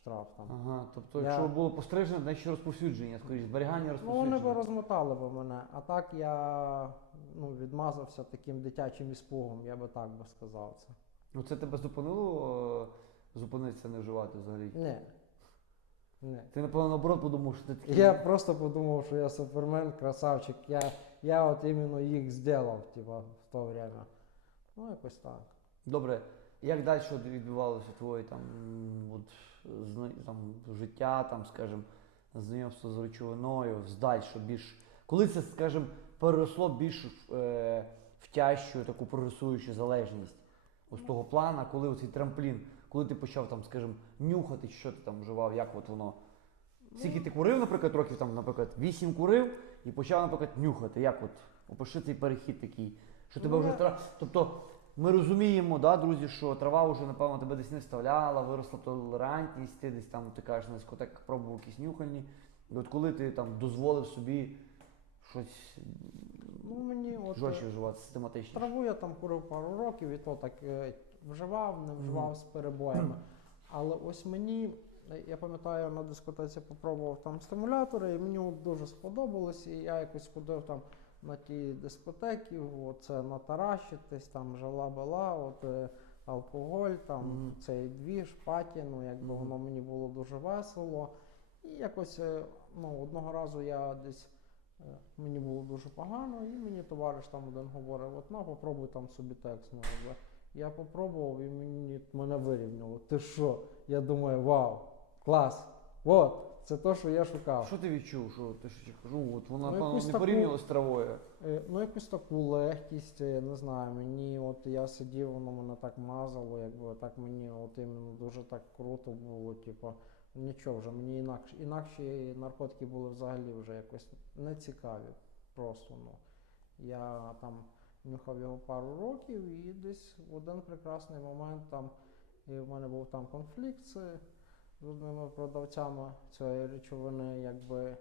штраф там. Ага, тобто, Я- якщо було пострижено, значить розповсюдження, скоріш, зберігання розповсюдження. Ну, вони б розмотали б мене, а так я ну, відмазався таким дитячим іспугом, я би так би сказав це. Ну це тебе зупинило е, зупинитися не вживати взагалі? Ні. Ні. Ти, напевно, наоборот подумав, що ти такий. Я просто подумав, що я супермен, красавчик. Я, я от іменно їх зробив, типа, в то время. Ну, якось так. Добре, як далі відбувалося твоє там, от, зна- там, життя, там, скажімо, знайомство з речовиною, здальше більш. Коли це, скажімо, переросло більш е, в тяжчу таку прогресуючу залежність ось того плана, коли оцей трамплін, коли ти почав там, скажімо, нюхати, що ти там вживав, як от воно. Скільки ти курив, наприклад, років там, наприклад, 8 курив і почав, наприклад, нюхати. Як от опиши цей перехід такий, що тебе Ну, вже трава. Тобто ми розуміємо, да, друзі, що трава вже, напевно, тебе десь не вставляла, виросла толерантність, ти десь там ти кажеш на дискотеках пробував якісь нюхальні. І от коли ти там дозволив собі щось Ну, мені от. е, жорстче вживати систематично. Траву я там курив пару років, і то так е, вживав, не вживав з перебоями. Але ось мені, е, я пам'ятаю, на дискотеці попробував там стимулятори, і мені от дуже сподобалось, і я якось ходив там на ті дискотеки, оце натаращитись, там жила-била, от е, алкоголь, там Мгм. цей двіж, паті, ну якби воно мені було дуже весело. І якось е, ну, одного разу я десь. Е, Мені було дуже погано, і мені товариш там один говорив, от на, попробуй там собі текст. Ну, якби. Я попробував і мені мене вирівняло. Ти що? Я думаю, вау, клас! От, це то, що я шукав. Що ти відчув? Що ти що кажу? От вона Ну, напевно не таку- порівняло з травою. Е, Ну, якусь таку легкість, не знаю, мені от я сидів, воно мене так мазало, якби так мені от іменно дуже так круто було, типу, нічого вже, мені інакше, інакші наркотики були взагалі вже якось не цікаві. Просто ну. Я там нюхав його пару років і десь в один прекрасний момент там і в мене був там конфлікт з одними продавцями цієї речовини, якби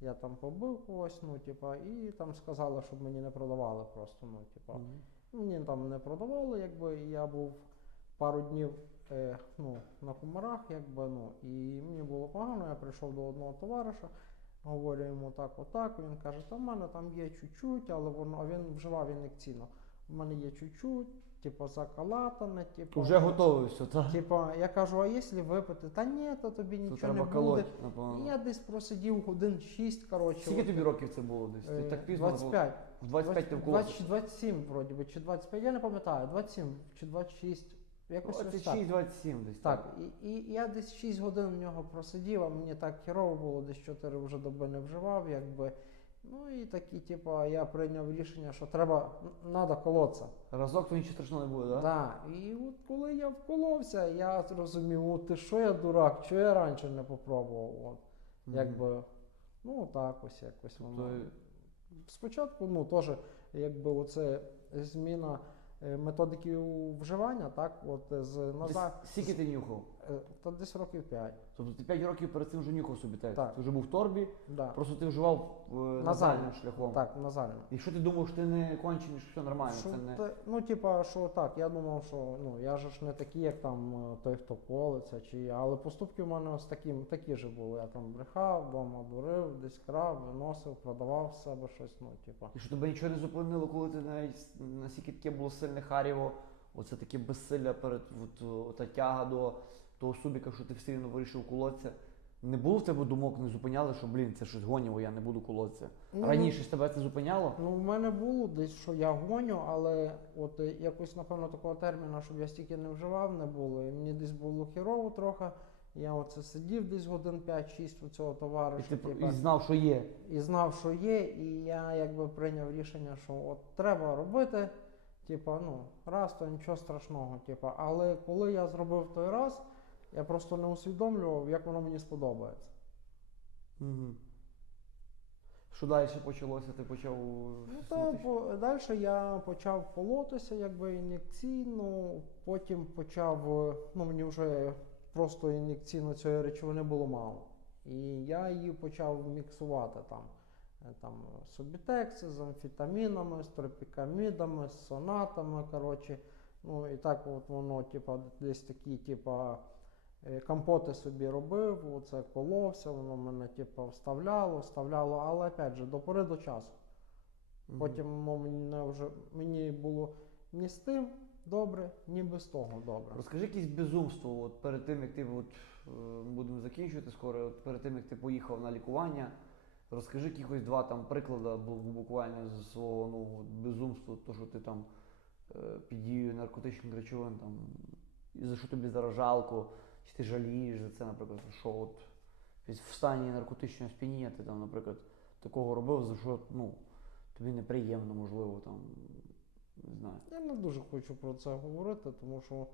я там побив когось, ну, типа, і там сказали, щоб мені не продавали просто, ну, типа. Мгм. Мені там не продавали, якби і я був пару днів е, ну, на комарах, якби, ну, і мені було погано, я прийшов до одного товариша, говорю йому так, отак. Він каже, та в мене там є чуть-чуть, але воно, а він вживав ін'єкційно. У мене є чуть-чуть, типу, закалатане, типу. Уже готовий все, так? Типа, я кажу, а якщо випити? Та ні, то тобі нічого не треба буде. колоть, напевно. І я десь просидів годин 6, коротше. Скільки от, тобі років це було десь? Ти е, так пізно було? 25. В 25 ти в колосі. 20, 27, вроді би, чи 25, я не пам'ятаю, 27 чи 26, якось ось так. 26-27 десь. Так, і, і я десь 6 годин в нього просидів, а мені так херово було, десь 4 вже доби не вживав, якби. Ну і такі, типу, я прийняв рішення, що треба, треба колоться. Разок то нічого страшного не буде, так? Да. І от коли я вколовся, я зрозумів, от ти що я дурак, що я раніше не попробував. От. Мгм. Якби, ну так ось якось воно. Тобто, Спочатку, ну теж, якби оце зміна е, методики вживання, так, от з назад. Скільки ти нюхав? Е, Та десь років 5. Тобто ти 5 років перед цим вже нюхав собі текст. Так. Ти вже був в торбі, Да. просто ти вживав е, назальним шляхом. Так, назально. Якщо ти думав, що ти не кончений, що все нормально, Що це не. те- ну, типа, що так, я думав, що ну, я же ж не такий, як там е, той, хто колиться, чи я. Але поступки в мене ось такі, такі ж були. Я там брехав, вдома дурив, десь крав, виносив, продавав з себе щось, ну, типа. І що тебе нічого не зупинило, коли ти навіть с- настільки таке було сильне харіво, оце таке безсилля перед от, о, та тяга до того субіка, що ти все рівно вирішив колоться. Не було в тебе думок, не зупиняли, що блін, це щось гоніво, я не буду колотися. Ну, Раніше ж тебе це зупиняло? Ну, в мене було десь, що я гоню, але от е, якось, напевно, такого терміну, щоб я стільки не вживав, не було. І мені десь було хірово трохи. Я оце сидів десь годин 5-6 у цього І товариша. ти типа, і знав, що є. і знав, що є, і я якби прийняв рішення, що от треба робити. Типа, ну, раз, то нічого страшного. Типа, але коли я зробив той раз, я просто не усвідомлював, як воно мені сподобається. Угу. Що далі почалося? Ти почав. Ну, то по, далі я почав колотися якби ін'єкційно, потім почав, ну мені вже просто ін'єкційно цієї речовини було мало. І я її почав міксувати там. Е, Там субітекси з амфетамінами, з тропікамідами, з сонатами. Коротше. Ну і так от воно, типа, десь такі, типа, Компоти собі робив, оце коловся, воно мене типу, вставляло, вставляло, але опять же, до пори до часу. Потім ну, мене вже, мені було ні з тим добре, ні без того добре. Розкажи якесь безумство, от перед тим, як ти от, е, будемо закінчувати скоро, от перед тим, як ти поїхав на лікування, розкажи якихось два там приклади буквально з свого ну, безумства, то, що ти там е, під дією наркотичних речовин, там, і за що тобі зараз жалко, чи ти жалієш за це, наприклад, що от в стані наркотичного сп'яніння ти там, наприклад, такого робив, за що ну, тобі неприємно, можливо, там, не знаю. Я не дуже хочу про це говорити, тому що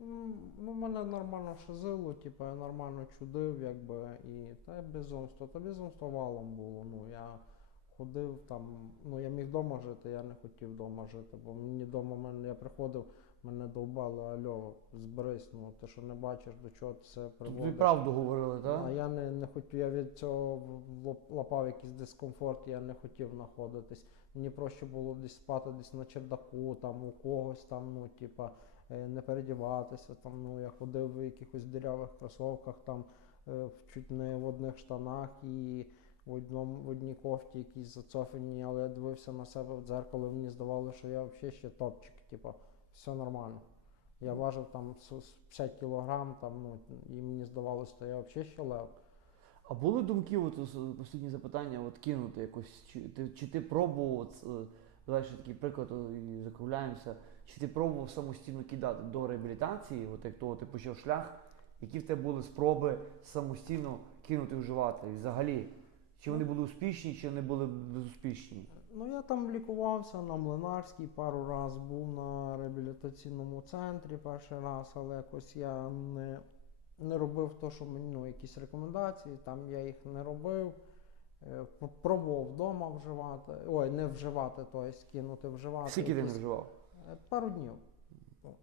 м, ну, мене нормально шизило, типу, я нормально чудив, якби, і та безумство, та безумство валом було. Ну, я ходив там, ну я міг вдома жити, я не хотів вдома жити, бо мені вдома я приходив, мене довбали, альо, зберись, ну ти що не бачиш, до чого це Тобі приводиш. правду говорили, так? А я не, не хотів, я від цього лапав якийсь дискомфорт, я не хотів знаходитись. Мені проще було десь спати десь на чердаку, там у когось там, ну, типа, е, не передіватися. Там, ну, я ходив в якихось дирявих кросовках, там, е, чуть не в одних штанах і в, одному, в одній кофті якісь зацофані, але я дивився на себе в дзеркало, мені здавалося, що я взагалі ще топчик, типа, все нормально. Я важив там с- с 50 кілограм, там, ну, і мені здавалося, що я взагалі ще лев. А були думки, от ос- останнє запитання, от кинути якось, чи ти, чи ти пробував, от, давай такий приклад і закругляємося, чи ти пробував самостійно кидати до реабілітації, от як того ти почав шлях, які в тебе були спроби самостійно кинути вживати? І взагалі, чи вони були успішні, чи вони були безуспішні? Ну, я там лікувався на Млинарській пару раз, був на реабілітаційному центрі перший раз, але якось я не, не робив то, що мені ну, якісь рекомендації, там я їх не робив. Е, Пробував вдома вживати, ой, не вживати, тобто кинути вживати. Скільки ти не вживав? Е, Пару днів.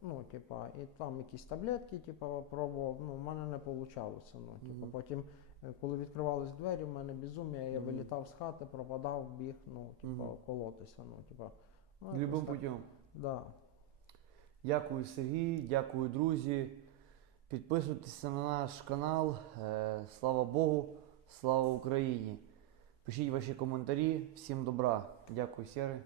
Ну, типа, і там якісь таблетки, типа, пробував, ну, в мене не вийшло. Ну, типа, потім, е, коли відкривались двері, в мене безум'я, я Мгм. вилітав з хати, пропадав, біг, ну, типа, Мгм. колотися. Ну, типа, ну, Любим так. путем. Да. Дякую, Сергій, дякую, друзі. Підписуйтеся на наш канал. Е, Слава Богу, слава Україні. Пишіть ваші коментарі. Всім добра. Дякую, Сєри.